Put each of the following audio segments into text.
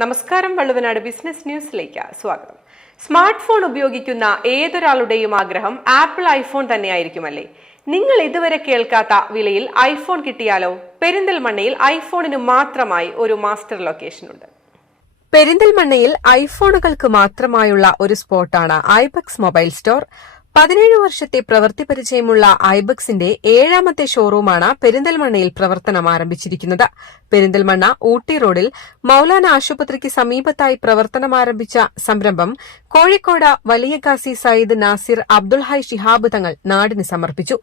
നമസ്കാരം വള്ളുവനാട് ബിസിനസ് ന്യൂസിലേക്ക് സ്വാഗതം. സ്മാർട്ട് ഫോൺ ഉപയോഗിക്കുന്ന ഏതൊരാളുടെയും ആഗ്രഹം ആപ്പിൾ ഐഫോൺ തന്നെയായിരിക്കുമല്ലേ? നിങ്ങൾ ഇതുവരെ കേൾക്കാത്ത വിലയിൽ ഐഫോൺ കിട്ടിയാലോ? പെരിന്തൽമണ്ണയിൽ ഐഫോണിന് മാത്രമായി ഒരു മാസ്റ്റർ ലൊക്കേഷൻ ഉണ്ട്. പെരിന്തൽമണ്ണയിൽ ഐഫോണുകൾക്ക് മാത്രമായുള്ള ഒരു സ്പോട്ടാണ് ഐബക്സ് മൊബൈൽ സ്റ്റോർ പതിനേഴ് വർഷത്തെ പ്രവൃത്തി പരിചയമുള്ള ഐബക്സിന്റെ ഏഴാമത്തെ ഷോറൂമാണ് പെരിന്തൽമണ്ണയിൽ പ്രവർത്തനം ആരംഭിച്ചിരിക്കുന്നത്. പെരിന്തൽമണ്ണ ഊട്ടി റോഡിൽ മൌലാന ആശുപത്രിക്ക് സമീപത്തായി പ്രവർത്തനം ആരംഭിച്ച സംരംഭം കോഴിക്കോട് വലിയകാസി സയ്യിദ് നാസിർ അബ്ദുൽ ഹൈ ശിഹാബ് തങ്ങൾ നാടിന് സമർപ്പിച്ചു.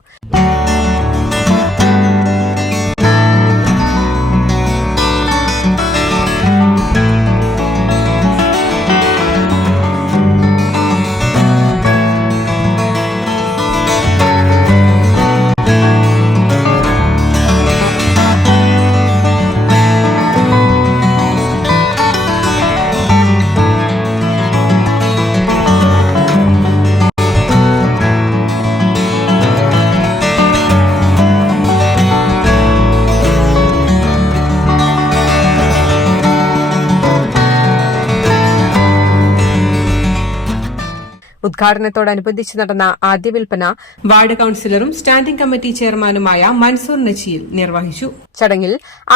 ഉദ്ഘാടനത്തോടനുബന്ധിച്ച് നടന്ന ആദ്യ വിൽപ്പന വാർഡ് കൌൺസിലറും സ്റ്റാൻഡിംഗ് കമ്മിറ്റി ചെയർമാനുമായ മൻസൂർ നച്ചിയിൽ നിർവഹിച്ചു. ചടങ്ങിൽ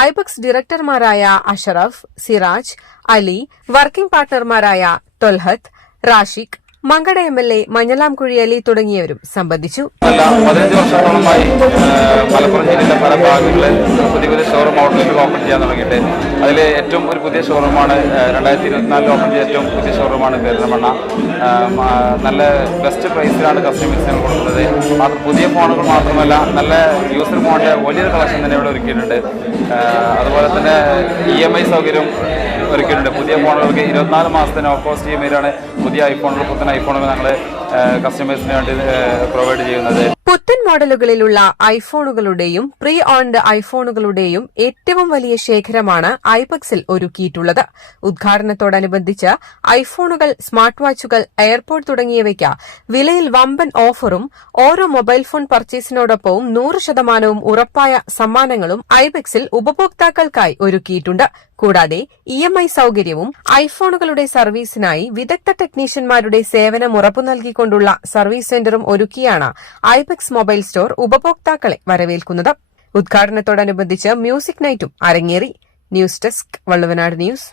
ഐബക്സ് ഡയറക്ടർമാരായ Ashraf Siraj Ali working പാർട്ണർമാരായ Tholhath Rashiq Mankada M L A Manjalamkuzhi Ali തുടങ്ങിയവരും സംബന്ധിച്ചു. പതിനഞ്ച് വർഷത്തോളമായി മലപ്പുറം ജില്ലയിലെ പല ഭാഗങ്ങളിൽ പുതിയ പുതിയ ഷോറൂം ഔട്ട്ലെറ്റുകൾ ഓപ്പൺ ചെയ്യാൻ തുടങ്ങിയിട്ട്. അതിൽ ഏറ്റവും ഒരു പുതിയ ഷോറൂമാണ് രണ്ടായിരത്തി ഇരുപത്തിനാലിൽ ഓപ്പൺ ചെയ്ത ഏറ്റവും പുതിയ ഷോറൂമാണ് പെരുന്തമണ്ണ നല്ല ബെസ്റ്റ് പ്രൈസിലാണ് കസ്റ്റമേഴ്സിന് കൊടുക്കുന്നത്. മാത്രം പുതിയ ഫോണുകൾ മാത്രമല്ല നല്ല യൂസർ ഫോണിന്റെ വലിയൊരു കളക്ഷൻ തന്നെ ഇവിടെ ഒരുക്കിയിട്ടുണ്ട്. അതുപോലെ തന്നെ ഇ എം ഐ സൗകര്യം ഒരുക്കിയിട്ടുണ്ട്. പുതിയ ഫോണുകൾക്ക് ഇരുപത്തിനാല് മാസത്തിന് നോ കോസ്റ്റ് ഇ എം ഐയിലാണ് പുതിയ ഐഫോണുകൾ പുത്തൻ ഐഫോണുകൾ ഞങ്ങൾ കസ്റ്റമേഴ്സിന് വേണ്ടി പ്രൊവൈഡ് ചെയ്യുന്നത്. പുത്തൻ മോഡലുകളിലുള്ള ഐഫോണുകളുടെയും പ്രീ ഓൺഡ് ഐഫോണുകളുടെയും ഏറ്റവും വലിയ ശേഖരമാണ് ഐപക്സിൽ ഒരുക്കിയിട്ടുള്ളത്. ഉദ്ഘാടനത്തോടനുബന്ധിച്ച് ഐഫോണുകൾ സ്മാർട്ട് വാച്ചുകൾ എയർപോർട്ട് തുടങ്ങിയവയ്ക്ക് വിലയിൽ വമ്പൻ ഓഫറും ഓരോ മൊബൈൽ ഫോൺ പർച്ചേസിനോടൊപ്പവും നൂറ് ശതമാനവും ഉറപ്പായ സമ്മാനങ്ങളും ഐപെക്സിൽ ഉപഭോക്താക്കൾക്കായി ഒരുക്കിയിട്ടുണ്ട്. കൂടാതെ ഇ എം ഐ സൌകര്യവും ഐഫോണുകളുടെ സർവീസിനായി വിദഗ്ധ ടെക്നീഷ്യന്മാരുടെ സേവനം ഉറപ്പു നൽകിക്കൊണ്ടുള്ള സർവീസ് സെന്ററും ഒരുക്കിയാണ് ഐബെക്സ് മൊബൈൽ സ്റ്റോർ ഉപഭോക്താക്കളെ വരവേൽക്കുന്നത്. ഉദ്ഘാടനത്തോടനുബന്ധിച്ച് മ്യൂസിക് നൈറ്റും അരങ്ങേറി. News desk Valluvanad news.